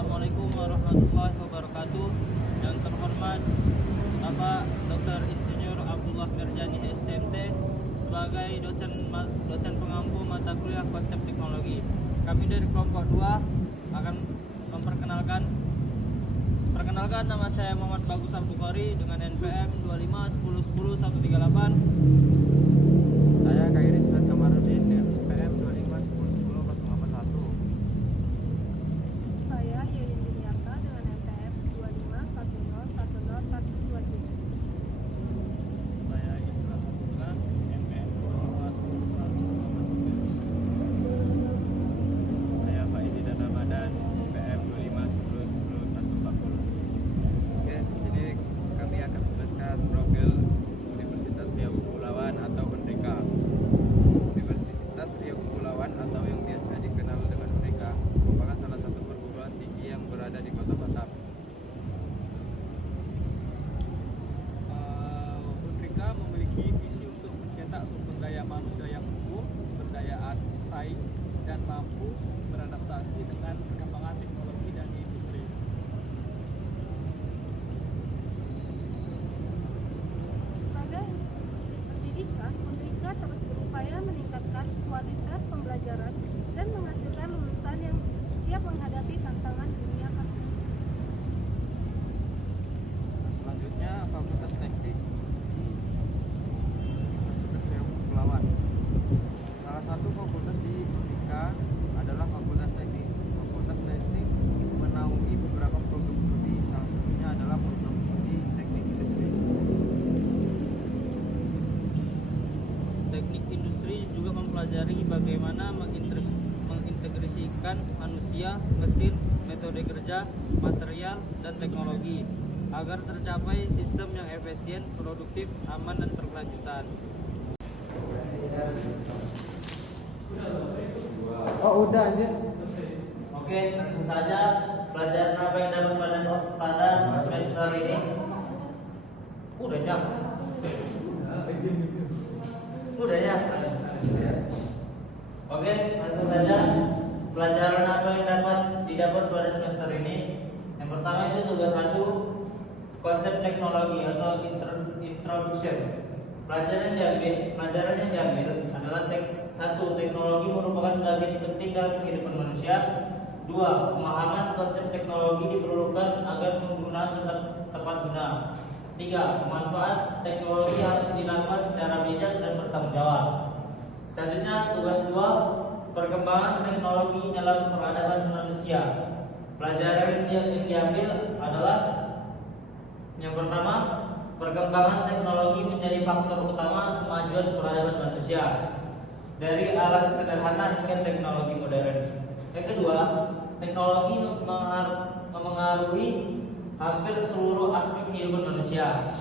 Assalamualaikum warahmatullahi wabarakatuh. Yang terhormat Bapak Dr. Insinyur Abdullah Merjani STMT sebagai dosen pengampu mata kuliah konsep teknologi. Kami dari kelompok 2 akan memperkenalkan nama saya Muhammad Bagus Al-Bukhari dengan NPM 251010 138. Saya Khairi Ismat Kamarudin dengan NPM 251010 081. Saya Yerin Diniarta dengan NPM 251010 127. Saya Indra Saputra NPM 2510 Saya Faidi dan Ramadan NPM 251010 140. Oke, di sini kami akan menjelaskan profil Universitas Riau Kepulauan atau UNRIKA. Universitas Riau Kepulauan atau yang biasa dikenal dengan UNRIKA merupakan salah satu perguruan tinggi yang berada di Kota Batam. UNRIKA memiliki visi untuk mencetak sumber daya manusia yang unggul, berdaya saing, dan mampu beradaptasi dengan perkembangan teknologi dan industri. Sebagai institusi pendidikan, UNRIKA terus berupaya meningkatkan kualitas pembelajaran dan menghasilkan lulusan yang siap menghadapi tantangan dunia kerja. Selanjutnya Fakultas Teknik di Universitas Riau Kepulauan. Salah satu fakultas di UNRIKA adalah Fakultas Teknik. Fakultas Teknik menaungi beberapa program studi, salah satunya adalah program studi Teknik Industri. Teknik industri juga mempelajari bagaimana mengintegrasikan manusia, mesin, metode kerja, material, dan teknologi agar tercapai sistem yang efisien, produktif, aman, dan berkelanjutan. Oke, langsung saja. Pelajaran apa yang dapat pada semester ini? Udah nyam. Oke, langsung saja. Pelajaran apa yang didapat pada semester ini? Yang pertama itu tugas 1, konsep teknologi atau introduction. Pelajaran yang diambil adalah 1. Teknologi merupakan bagian penting dalam kehidupan manusia. 2. Pemahaman konsep teknologi diperlukan agar penggunaan tetap tepat guna. 3. Manfaat teknologi harus dilakukan secara bijak dan bertanggung jawab. Selanjutnya tugas 2, perkembangan teknologi dalam peradaban manusia. Pelajaran yang diambil adalah yang pertama, perkembangan teknologi menjadi faktor utama kemajuan peradaban manusia, dari alat sederhana hingga teknologi modern. Yang kedua, teknologi memengaruhi hampir seluruh aspek kehidupan manusia,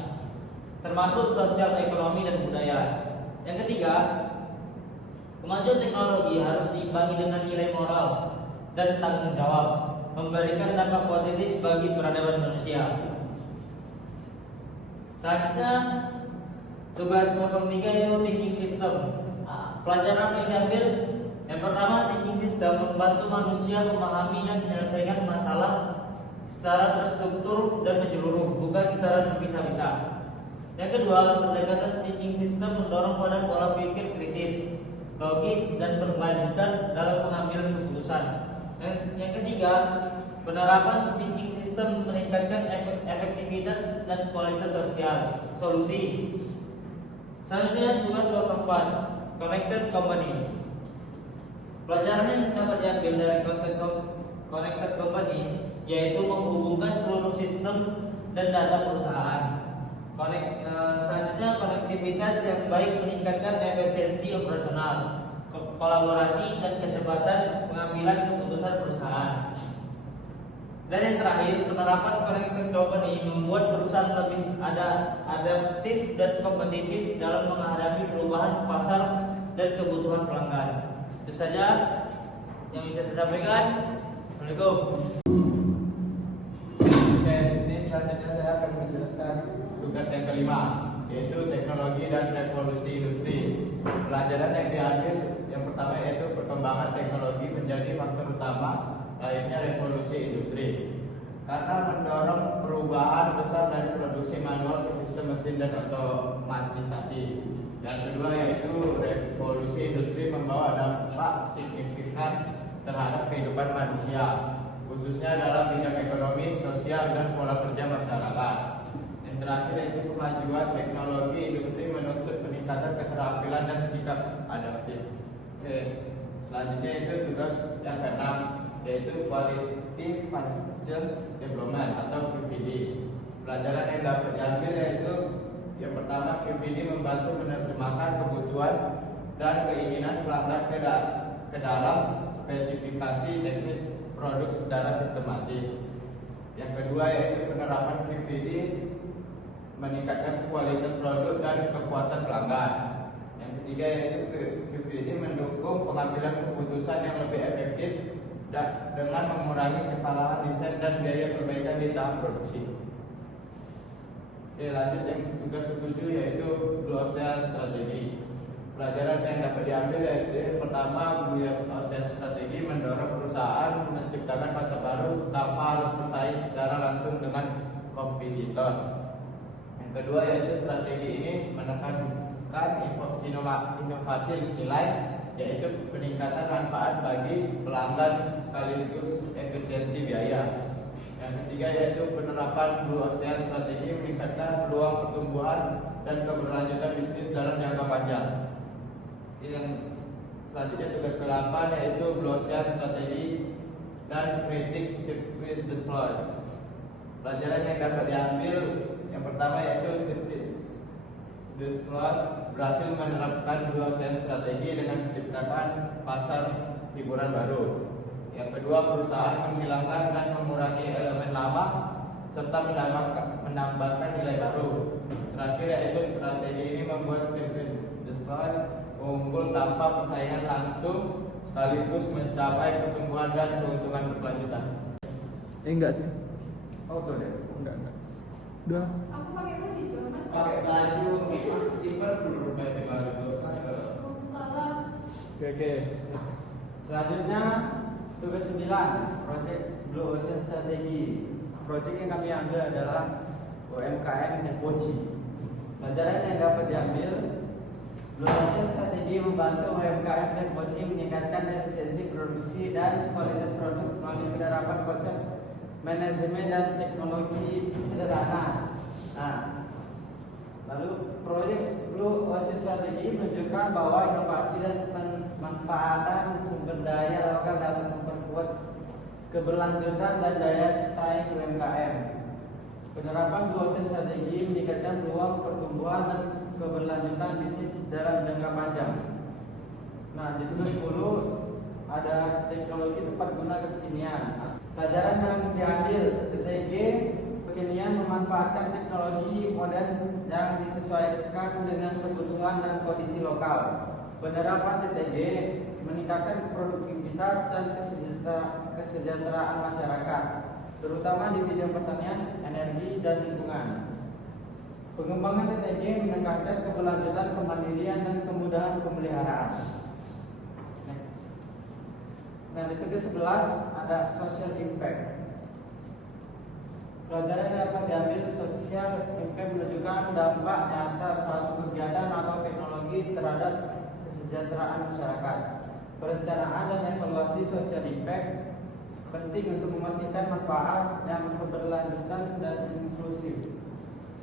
termasuk sosial, ekonomi, dan budaya. Yang ketiga, kemajuan teknologi harus diimbangi dengan nilai moral dan tanggung jawab, memberikan dampak positif bagi peradaban manusia. Selanjutnya, tugas 03 itu thinking system. Pelajaran yang diambil yang pertama, thinking system membantu manusia memahami dan menyelesaikan masalah secara terstruktur dan menyeluruh, bukan secara terpisah-pisah. Yang kedua, pendekatan thinking system mendorong pada pola pikir kritis, logis, dan berkelanjutan dalam pengambilan keputusan. Yang ketiga, penerapan thinking system meningkatkan efektivitas dan kualitas solusi. Selanjutnya tugas 04, connected company. Pelajaran yang dapat diambil dari connected company yaitu menghubungkan seluruh sistem dan data perusahaan. Selanjutnya konektivitas yang baik meningkatkan efisiensi operasional, kolaborasi, dan kecepatan pengambilan keputusan perusahaan. Dan yang terakhir, penerapan connected company membuat perusahaan lebih adaptif dan kompetitif dalam menghadapi perubahan pasar dan kebutuhan pelanggan. Itu saja yang bisa saya sampaikan. Assalamualaikum. Oke, di sini selanjutnya saya akan menjelaskan tugas yang kelima, yaitu teknologi dan revolusi industri. Pelajaran yang diambil yang pertama yaitu perkembangan teknologi menjadi faktor utama, lainnya revolusi revolusi industri karena mendorong perubahan besar dari produksi manual ke sistem mesin dan otomatisasi. Yang kedua yaitu revolusi industri membawa dampak signifikan terhadap kehidupan manusia, khususnya dalam bidang ekonomi, sosial, dan pola kerja masyarakat. Yang terakhir yaitu kemajuan teknologi industri menuntut peningkatan keterampilan dan sikap adaptif. Oke, selanjutnya itu tugas yang keenam yaitu Quality Financial Development atau QVD. Pelajaran yang dapat diambil yaitu yang pertama, QVD membantu menerjemahkan kebutuhan dan keinginan pelanggan ke dalam spesifikasi teknis produk secara sistematis. Yang kedua yaitu penerapan QVD meningkatkan kualitas produk dan kepuasan pelanggan. Yang ketiga yaitu QVD mendukung pengambilan keputusan yang lebih efektif dengan mengurangi kesalahan desain dan biaya perbaikan di tahap produksi. Oke, lanjut yang tugas ke-7 yaitu Blue Ocean Strategy. Pelajaran yang dapat diambil yaitu yang pertama, Blue Ocean Strategy mendorong perusahaan menciptakan pasar baru tanpa harus bersaing secara langsung dengan kompetitor. Yang kedua yaitu strategi ini menekankan inovasi nilai, yaitu peningkatan manfaat bagi pelanggan sekaligus efisiensi biaya. Yang ketiga yaitu penerapan Blue Ocean Strategi meningkatkan peluang pertumbuhan dan keberlanjutan bisnis dalam jangka panjang. Yang selanjutnya tugas ke-8 yaitu Blue Ocean Strategi dan Critic Circuit Destroy. Pelajaran yang dapat diambil yang pertama yaitu Circuit Destroy berhasil menerapkan Blue Ocean Strategi dengan menciptakan pasar hiburan baru. Yang kedua, perusahaan menghilangkan dan mengurangi elemen lama serta menambahkan nilai baru. Terakhir yaitu strategi ini membuat sirkuit destroy unggul tanpa persaingan langsung sekaligus mencapai pertumbuhan dan keuntungan berkelanjutan. Enggak sih. Oh tuh deh. Enggak. Udah. Aku pakai hoodie cuma mas. Pakai baju timber dulu baju baru. Oke. Selanjutnya tugas 9, Project Blue Ocean Strategy. Project yang kami ambil adalah UMKM Tempoci. Pelajaran yang dapat diambil, Blue Ocean Strategy membantu UMKM Tempoci meningkatkan efisiensi produksi dan kualitas produk melalui penerapan konsep manajemen dan teknologi sederhana. Nah, lalu proyek Blue Ocean Strategy menunjukkan bahwa inovasi dan pemanfaatan sumber daya lokal dapat memperkuat keberlanjutan dan daya saing UMKM. Penerapan Blue Ocean Strategy meningkatkan peluang pertumbuhan dan keberlanjutan bisnis dalam jangka panjang. Nah, di tugas 10 ada teknologi tepat guna kekinian. Pelajaran yang diambil TTG kekinian memanfaatkan teknologi modern yang disesuaikan dengan kebutuhan dan kondisi lokal. Penerapan TTG meningkatkan produktivitas dan kesejahteraan masyarakat, terutama di bidang pertanian, energi, dan lingkungan. Pengembangan TTG menekankan keberlanjutan kemandirian dan kemudahan pemeliharaan. Nah, di tugas 11 ada social impact. Pelajaran yang dapat diambil, social impact menunjukkan dampak nyata suatu kegiatan atau teknologi terhadap kesejahteraan masyarakat. Perencanaan dan evaluasi social impact penting untuk memastikan manfaat yang berkelanjutan dan inklusif.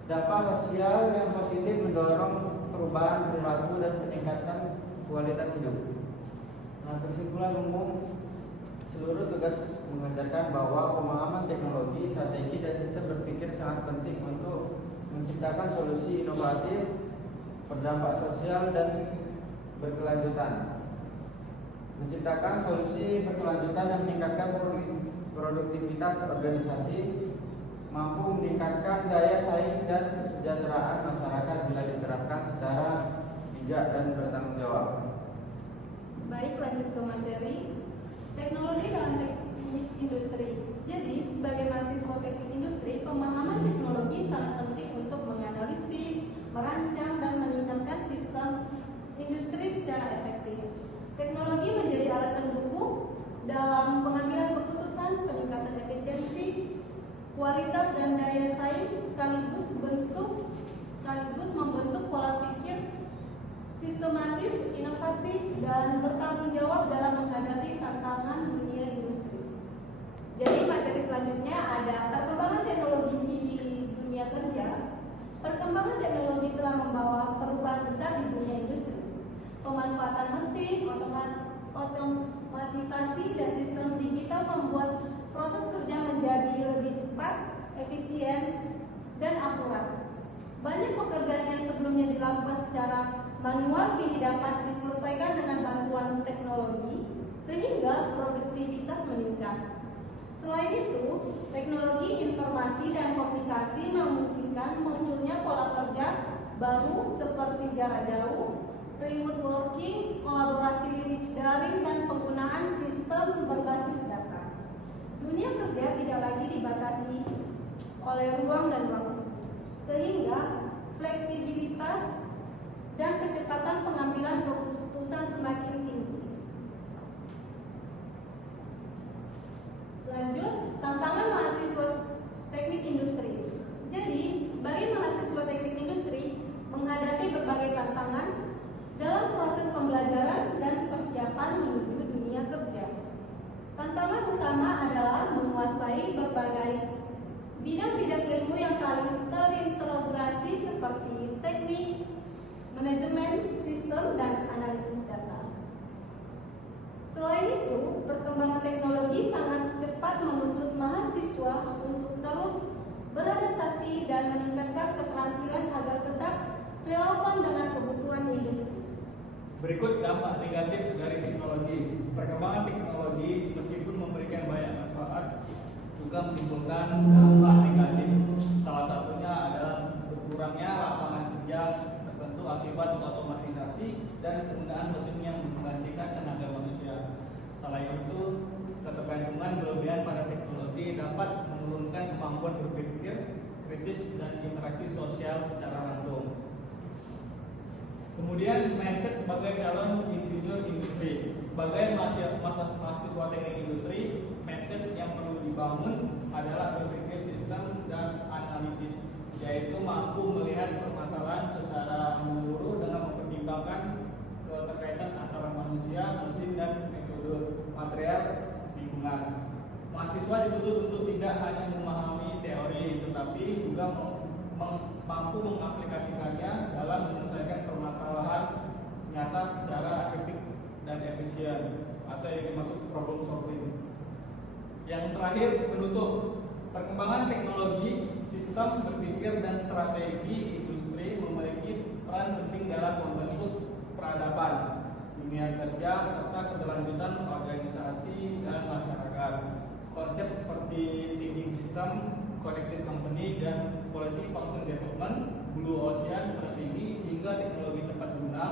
Dampak sosial yang positif mendorong perubahan perilaku dan peningkatan kualitas hidup. Nah, kesimpulan umum, seluruh tugas mengajarkan bahwa pemahaman teknologi, strategi, dan sistem berpikir sangat penting untuk menciptakan solusi inovatif, berdampak sosial, dan berkelanjutan. Menciptakan solusi berkelanjutan dan meningkatkan produktivitas organisasi, mampu meningkatkan daya saing dan kesejahteraan masyarakat bila diterapkan secara bijak dan bertanggung jawab. Baik, lanjut ke materi teknologi dalam teknik industri. Jadi, sebagai mahasiswa teknik industri, pemahaman teknologi sangat penting untuk menganalisis, merancang, dan meningkatkan sistem industri secara efektif. Teknologi menjadi alat pendukung dalam pengambilan keputusan, peningkatan akurat. Banyak pekerjaan yang sebelumnya dilakukan secara manual kini dapat diselesaikan dengan bantuan teknologi, sehingga produktivitas meningkat. Selain itu, teknologi informasi dan komunikasi memungkinkan munculnya pola kerja baru seperti jarak jauh, remote working, kolaborasi daring, dan penggunaan sistem berbasis data. Dunia kerja tidak lagi dibatasi oleh ruang dan waktu, sehingga fleksibilitas dan kecepatan pengambilan keputusan semakin tinggi. Lanjut, tantangan mahasiswa teknik industri. Jadi, sebagai mahasiswa teknik industri menghadapi berbagai tantangan dalam proses pembelajaran dan persiapan menuju dunia kerja. Tantangan utama adalah menguasai berbagai bidang-bidang ilmu yang saling terintegrasi seperti teknik, manajemen, sistem, dan analisis data. Selain itu, perkembangan teknologi sangat cepat menuntut mahasiswa untuk terus beradaptasi dan meningkatkan keterampilan agar tetap relevan dengan kebutuhan industri. Berikut dampak negatif dari teknologi. Perkembangan teknologi meskipun memberikan banyak manfaat juga menimbulkan dampak negatif. Salah satunya adalah berkurangnya lapangan kerja tertentu akibat otomatisasi dan penggunaan mesin yang menggantikan tenaga manusia. Selain itu, ketergantungan berlebihan pada teknologi dapat menurunkan kemampuan berpikir kritis dan interaksi sosial secara langsung. Kemudian mindset sebagai calon insinyur industri. Sebagai mahasiswa teknik industri, mindset yang perlu dibangun adalah berpikir sistem dan analitis, yaitu mampu melihat permasalahan secara menyeluruh dengan mempertimbangkan keterkaitan antara manusia, mesin, dan metode material lingkungan. Mahasiswa dituntut untuk tidak hanya memahami teori, tetapi juga mampu mengaplikasikannya dalam menyelesaikan permasalahan nyata secara efektif dan efisien, atau yang dimaksud problem solving. Yang terakhir, penutup. Perkembangan teknologi, sistem berpikir, dan strategi industri memiliki peran penting dalam membentuk peradaban dunia kerja serta keberlanjutan organisasi dan masyarakat. Konsep seperti thinking system, connected company, dan quality function development, blue ocean strategi, hingga teknologi tepat guna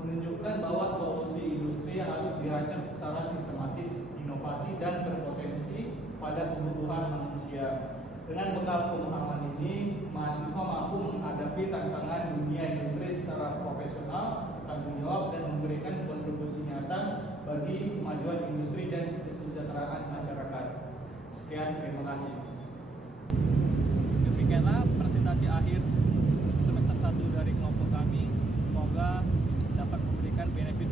menunjukkan bahwa solusi industri harus dirancang secara sistematis, inovasi, dan berpotensi pada kebutuhan manusia. Dengan bekal pemahaman ini, mahasiswa mampu menghadapi tantangan dunia industri secara profesional, bertanggung jawab, dan memberikan kontribusi nyata bagi kemajuan industri dan kesejahteraan masyarakat. Sekian, terima kasih. Demikianlah presentasi akhir semester 1 dari kelompok kami. Semoga dapat memberikan benefit